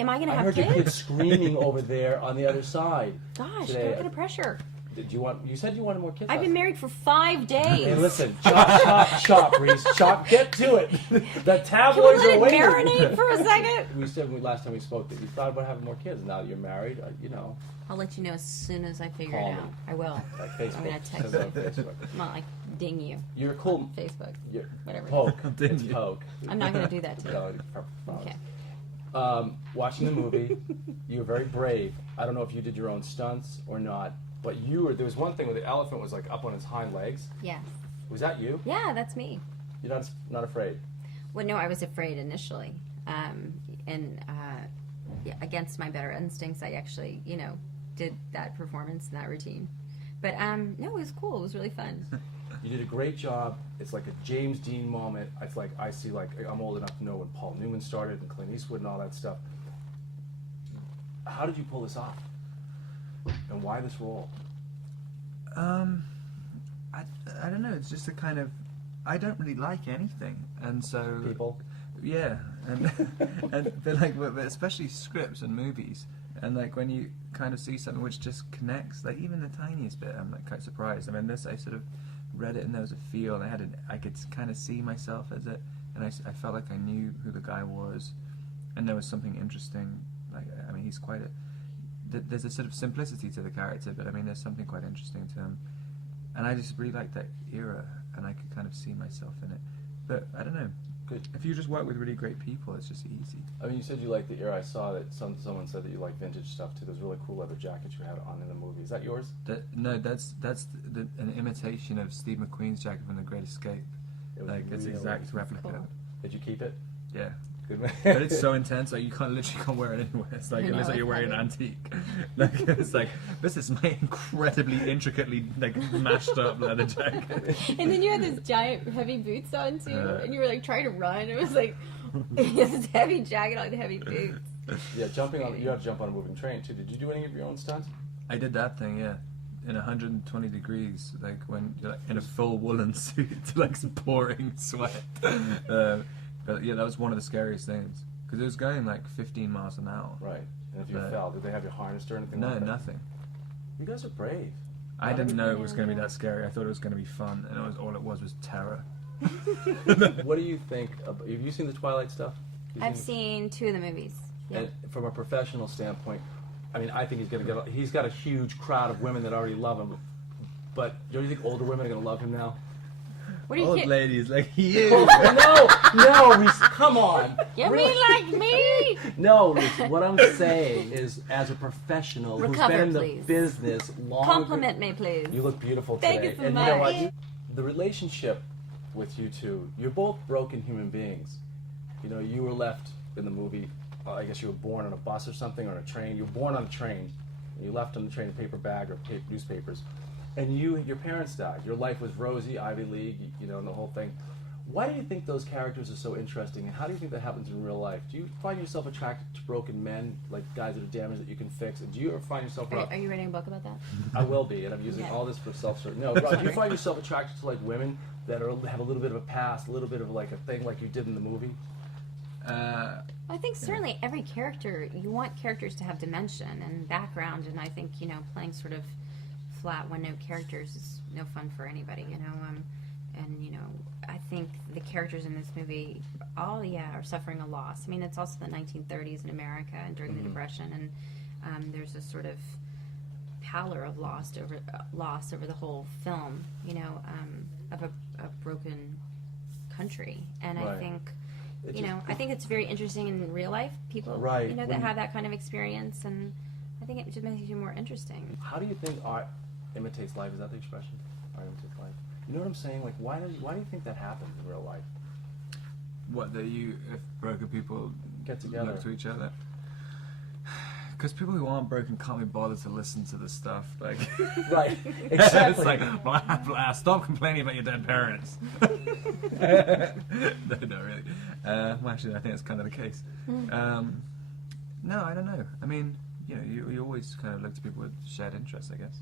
Am I going to I have heard kids? your kids screaming over there on the other side. Gosh, today. what kind of pressure? Did you want? You said you wanted more kids. I've been married for 5 days. Hey, listen, chop, Reese, chop. Get to it. The Can we tabloids let are it waiting. marinate for a second? We said last time we spoke that you thought about having more kids. Now that you're married, you know. I'll let you know as soon as I figure Call it me. out. I will. Like Facebook. I'm going to text Send it you. on Facebook. I'm not like ding you. You're cool. On Facebook. You're Whatever. poke. Ding It's you. poke. I'm not going to do that to you. No, Okay. watching the movie, you were very brave. I don't know if you did your own stunts or not, but there was one thing where the elephant was like up on its hind legs. Yes. Was that you? Yeah, that's me. You're not afraid? Well, no, I was afraid initially. Yeah, against my better instincts, I actually, did that performance and that routine. But no, it was cool. It was really fun. You did a great job. It's like a James Dean moment. It's like I see, like I'm old enough to know when Paul Newman started and Clint Eastwood and all that stuff. How did you pull this off? And why this role? I don't know. It's just a kind of, I don't really like anything, and so People. yeah, and but especially scripts and movies, and like when you kind of see something which just connects, like even the tiniest bit, I'm like quite surprised. I mean, this I sort of read it and there was a feel, and I could kind of see myself as it, and I felt like I knew who the guy was, and there was something interesting. Like, I mean, he's quite there's a sort of simplicity to the character, but I mean, there's something quite interesting to him, and I just really liked that era, and I could kind of see myself in it. But I don't know. Good. If you just work with really great people, it's just easy. I mean, you said you liked the era. I saw that someone said that you like vintage stuff too. Those really cool leather jackets you had on in the movie. Is that yours? No, that's an imitation of Steve McQueen's jacket from The Great Escape. It was Like it's really exact replica. cool. Did you keep it? Yeah. Good man. But it's so intense, like you literally can't wear it anywhere. It's like I it looks know, like you're it's wearing an heavy. antique. Like it's like this is my incredibly intricately like mashed up leather jacket. And then you had this giant heavy boots on too, and you were like trying to run. It was like this heavy jacket on heavy boots. Yeah, you have to jump on a moving train too. Did you do any of your own stunts? I did that thing, yeah. In 120 degrees, like when you're like in a full woolen suit, like pouring sweat. But yeah, that was one of the scariest things because it was going like 15 miles an hour. Right. And if you fell, did they have you harnessed or anything? No, like that? nothing. You guys are brave. I didn't know it was going to be Yeah. that scary. I thought it was going to be fun, and all it was terror. What do you think? Have you seen the Twilight stuff? I've seen 2 of the movies. Yeah. And from a professional standpoint, I mean, I think he's got a huge crowd of women that already love him. But don't you think older women are going to love him now? What do you Old think? ladies like you. No, Reese, come on. You mean like me? No, Reese, what I'm saying is, as a professional who's Recover, been in the please. business long, Compliment me, please. you look beautiful Thank today. you so and you know much. what? The relationship with you two, you're both broken human beings. You know, you were left in the movie. I guess you were born on a bus or something, or on a train. You were born on a train, and you left on the train a paper bag or newspapers. And your parents died. Your life was rosy, Ivy League, and the whole thing. Why do you think those characters are so interesting, and how do you think that happens in real life? Do you find yourself attracted to broken men, like guys that are damaged that you can fix? And do you ever find yourself... Are you writing a book about that? I will be, and I'm using Okay. all this for self-service. No, Rob, do you find yourself attracted to like women that have a little bit of a past, a little bit of like a thing like you did in the movie? I think certainly every character, you want characters to have dimension and background, and I think, playing sort of flat when no characters is no fun for anybody, I think the characters in this movie all, are suffering a loss. I mean, it's also the 1930s in America and during the Depression, and there's a sort of pallor of loss over the whole film, of a broken country. And I Right. think, It just- I think it's very interesting in real life, people, Right. that When- have that kind of experience, and I think it just makes you more interesting. How do you think art imitates life? Is that the expression? Art imitates life. You know what I'm saying? Like, why do you think that happens in real life? What if broken people Get together. look to each other? Because people who aren't broken can't be bothered to listen to this stuff. Like, Right. it's Exactly. like, stop complaining about your dead parents. No, really. Well, actually, I think it's kind of the case. No, I don't know. I mean, you always kind of look to people with shared interests, I guess.